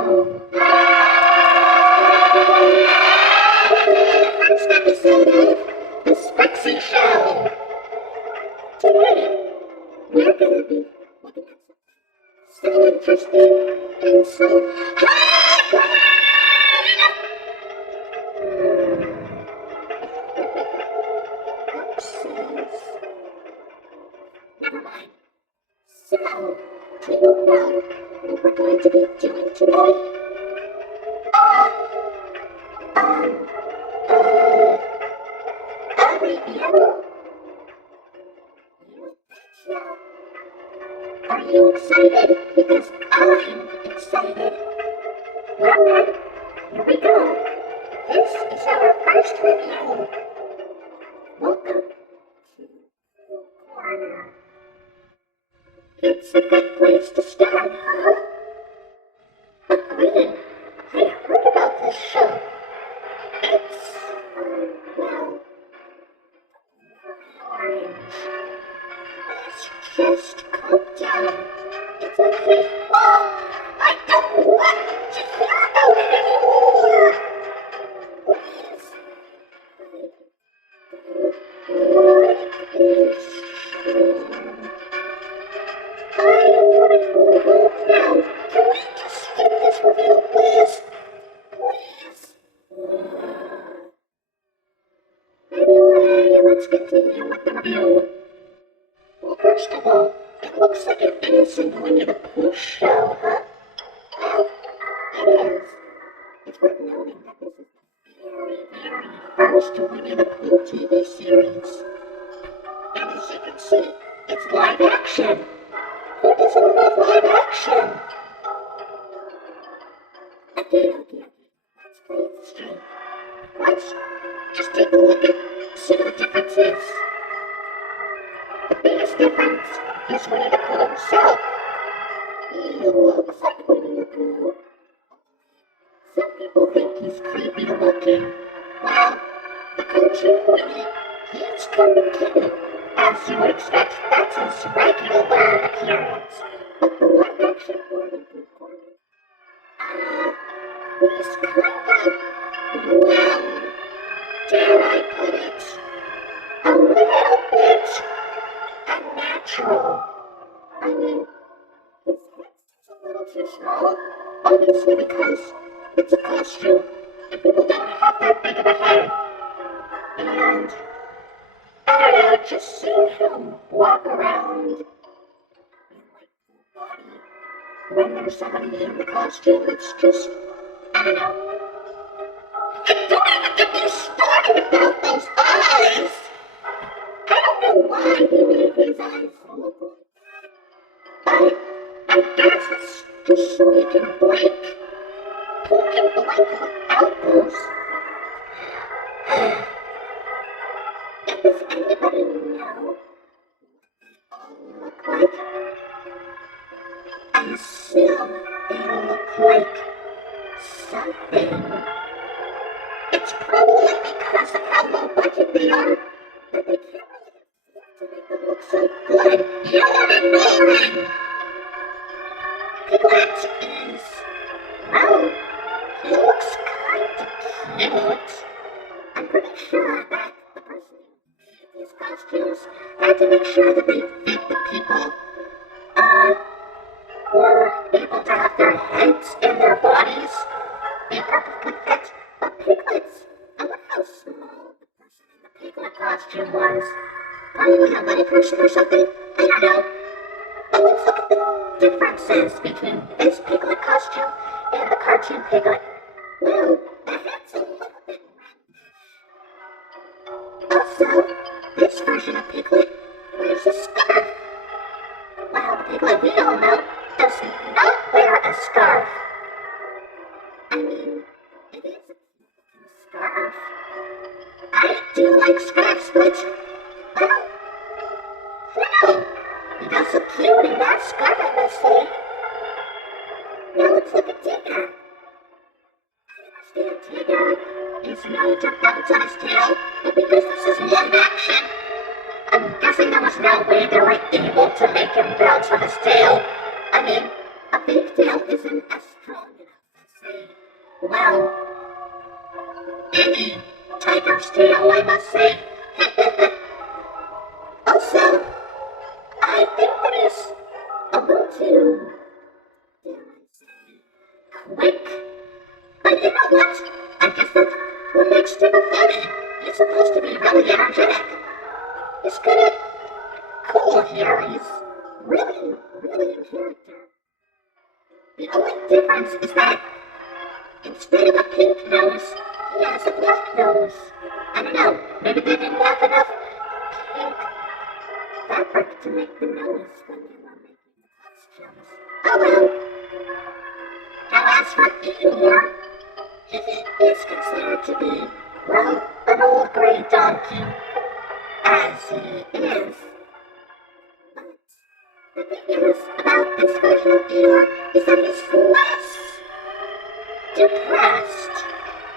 Show. First episode of the Sprixie Show. Today, we're gonna be looking at so interesting and so never mind. So, do you know what we're going to be doing today? A review? Are you excited? Because I'm excited. Well then, here we go. This is our first review. Welcome to Pooh Corner. It's a good place to start, huh? Agreed. I heard about this show. It's, well, orange. Let's just calm down. It's okay. Oh, I don't want to hear about it anymore. Please. What is true? I want to go home now. Can we just skip this review, please? Please. Anyway, let's continue with the review. Well, first of all, it looks like an innocent Winnie the Pooh show, huh? Well, it is. It's worth noting that this is the very first Winnie the Pooh TV series. And as you can see, it's live action. Who doesn't love live action? Okay. Let's play it straight. Let's just take a look at some of the differences. The biggest difference is Winnie the Pooh himself. He looks like Winnie the Pooh. Some people think he's creepy looking. Well, the cartoon Winnie, he's kind of cute. As you would expect, that's his regular appearance. But the live action Winnie the Pooh Corner, he's kind of, well, dare I put it, a little bit unnatural. I mean, his head's a little too small, obviously because it's a costume, and people don't have that big of a head. And I don't know, just seeing him walk around in like full body when there's somebody in the costume, it's just, I don't know. And don't even get me started about those eyes! I don't know why he made his eyes look like that. I guess it's just so he can blink. Who can blink without those? Does anybody know what they look like? I assume they look like something. It's probably because of how low budget they are that they can't really afford to make them look so good. You're ignoring! Piglet is, well, he looks kind of cute. I'm pretty sure that the person who made these costumes had to make sure that they fit the people, were able to have their heads and their bodies be perfectly fit. But Piglets, I wonder how small the person in the Piglet costume was. Probably a little person or something, I don't know. But let's look at the differences between this Piglet costume and the cartoon Piglet. Well, the head's a little bit roundish. Also, this version of Piglet wears a scarf. Well, the Piglet we all know does not wear a scarf. I mean, it is a scarf. I do like scarves, but, well, you know, he does look cute in that scarf, I must say. Now let's look at Tigger. I understand Tigger is no buttons on his tail, but because this is live action, I'm guessing there was no way they were able to make him bounce with his tail. I mean, a big tail isn't as strong enough well, any tiger's tail, I must say. Also, I think that is a little too, dare I say, quick. But you know what? I guess that's what makes Timber funny. He's supposed to be really energetic. He's good at cool here. He's really, really in character. The only difference is that instead of a pink nose, he has a black nose. I don't know, maybe they didn't have enough pink fabric to make the nose when they were making the costumes. Oh well. Now as for Eeyore, he is considered to be, well, an old gray donkey, as he is. But the thing is about this version of Eeyore is that he's less depressed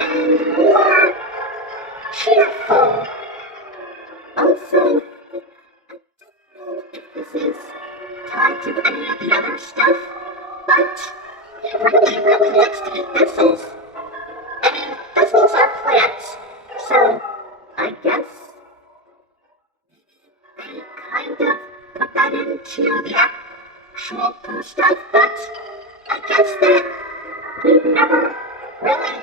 and more cheerful. Also, I don't know if this is tied to any of the other stuff, but he really, really likes to eat thistles. I mean, thistles are plants, so I guess they kind of put that into the actual Pooh stuff, but I guess that we've never really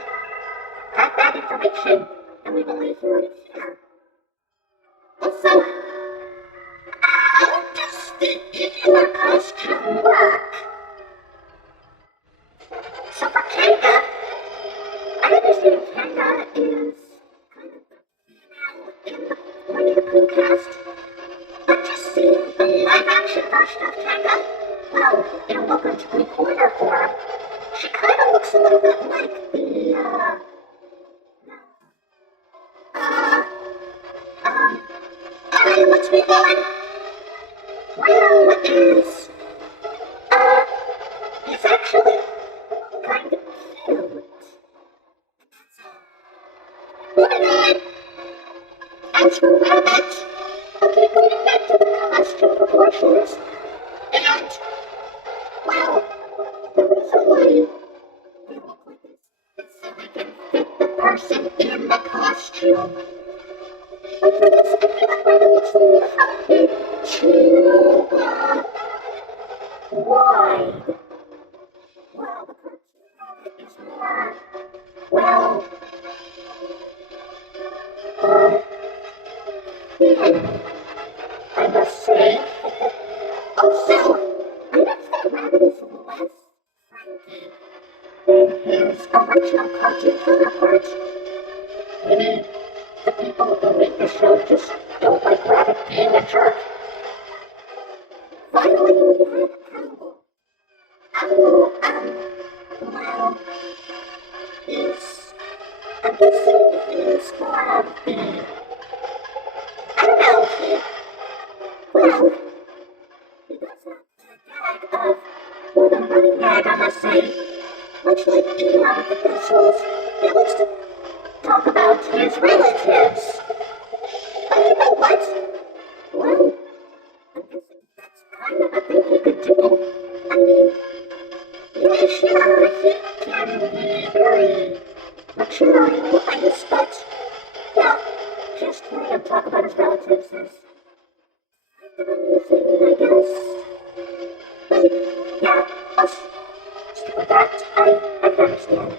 had that information, and we've only heard it here. Also, how does the Eeyore costume work? So for Kanga, I understand Kanga is kind of the female in the Winnie the Pooh cast, but just seeing the live-action version of Kanga, well, in Welcome to Blue Corner form, she kind of looks a little bit like the, alright, let's move on. Well, he's actually kind of cute. Moving on. As for Rabbit, okay, going back to the costume proportions, and, well, the reason why they look like this is so they can fit the person in the costume. But for this, I feel like Rabbit looks a little bit too, wide. Well, the cartoon Rabbit is more, well, thin, I must say. Also, I noticed that Rabbit is less friendly than his original cartoon counterpart. Maybe the people who make the show just don't like Rabbit being a jerk. Finally, we have Owl. Owl, well, I'm guessing he's more of the, I don't know, he does have the gag of, or the running gag, I must say, much like Eeyore with the thistles, he likes to talk about his relatives. But you know what? Well, I guess that's kind of a thing he could do. I mean, yeah, sure, he can be very mature and wise, but, yeah, just hearing him talk about his relatives is kind of amusing, I guess. But, yeah, I'll stick with that. I can understand.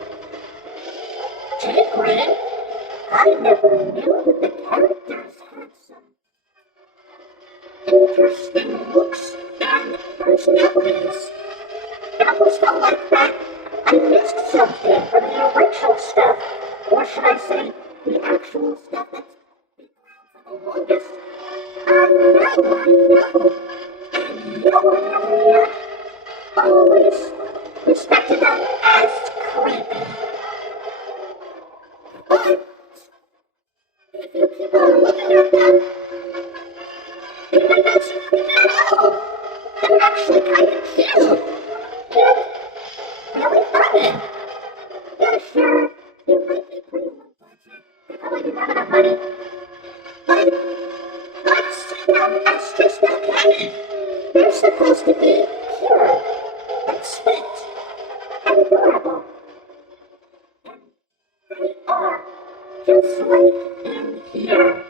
Jay Green? I never knew that the characters had some interesting looks and personalities. It almost felt like that I missed something from the original stuff, or should I say, the actual stuff that's been around for the longest. I know. And you know what, always respected them as creepy. But if you keep on looking at them, they might not seem creepy at all. They're actually kind of cute and really funny. Yeah, sure, it might be pretty low budget. They probably didn't have enough money. But I'd see them as just okay. They're supposed to be pure and sweet and adorable. like in here?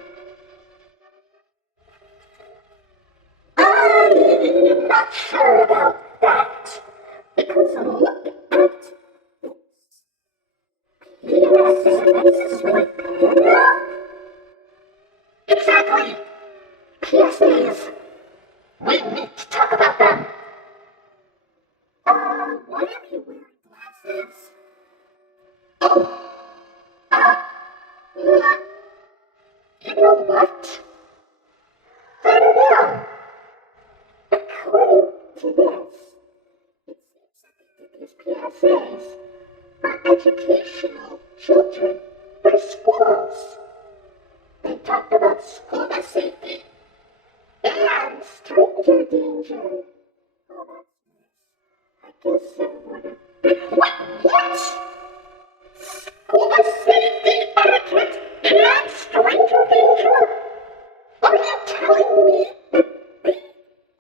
I'm not sure about that, because look at PSAs with Pooh. Exactly. PSAs. We need to talk about them. Why are you wearing glasses? Oh, you know what? I don't know. According to this, it seems that these PSAs are educational children for schools. They talked about school bus safety and stranger danger. Oh, that's nice. I guess it would have been. What? School bus safety, etiquette, and stranger danger? Are you telling me that they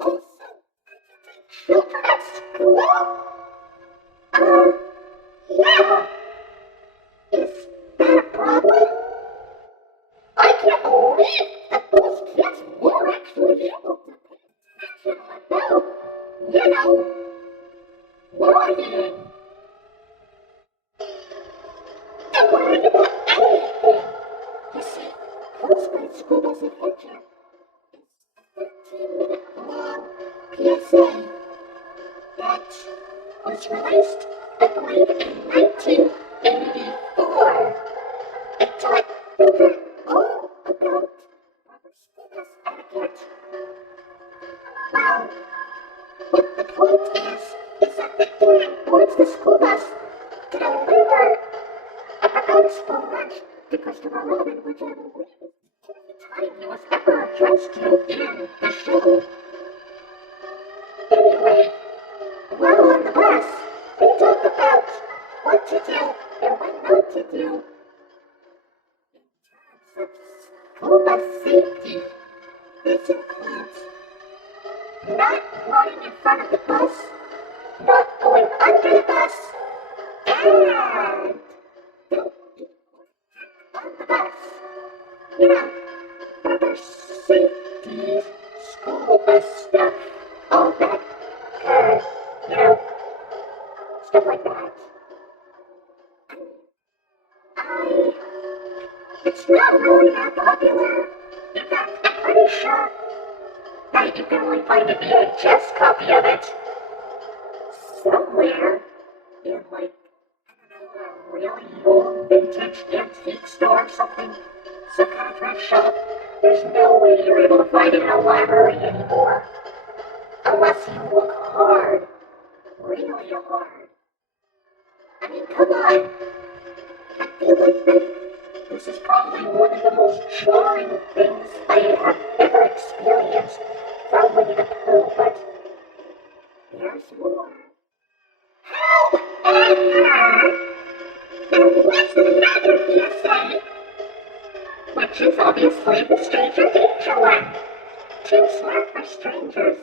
also educate children at school? Yeah. Is that a problem? I can't believe that those kids were actually able to pay attention about, worrying. They're worried about anything. You see, Postgrad School Bus Adventure is a 13-minute long PSA that was released, I believe, in 1984. It taught children all about proper school bus etiquette. Well, what the point is that the kid boards the school bus to deliver a forgotten school lunch to Christopher Robin, which I believe is the only time he was ever addressed to in the show. Anyway, while on the bus, they talk about what to do and what not to do in terms of school bus safety. This includes not running in front of the bus, not going under the bus, and don't be on the bus. Proper safety, school bus stuff, all that stuff like that. It's not really that popular. In fact, I'm pretty sure that you can only find a VHS copy of it somewhere in, a really old vintage antique store or something, some kind of thrift shop. There's no way you're able to find it in a library anymore. Unless you look hard. Really hard. I mean, come on. I feel like this is probably one of the most jarring things I have ever experienced from Winnie the Pooh, but there's more. However, there was another PSA, which is obviously the Stranger Danger one. Too Smart for Strangers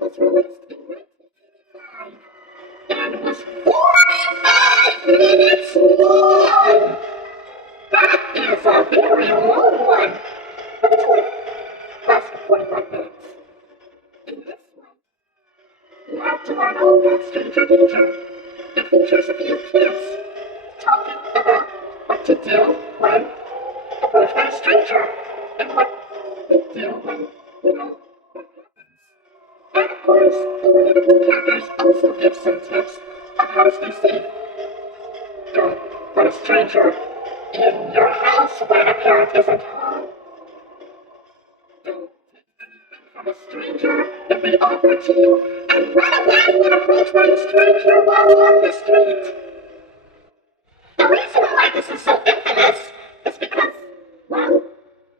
was released in 1985 and was 45 minutes long. That is a very long one. But it's only lasted 45 minutes. In this one, you have to learn all about Stranger Danger. It features a few kids talking about what to do when approached by a stranger and what they do when, that happens. And of course, the Winnie the Pooh characters also give some tips on how to stay safe. Don't let a stranger in your house when a parent isn't home. Don't take anything from a stranger if they offer it to you, and run away when approached by a stranger while on the street. The reason why this is so infamous is because,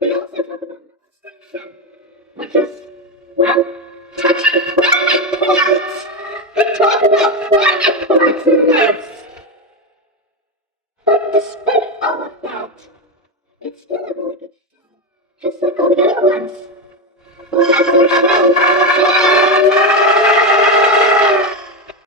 they also talk about molestation, which is, touching private parts. They talk about private parts in this. But despite all of that, it's still a really good show, just like all the other ones. Well, that's our show.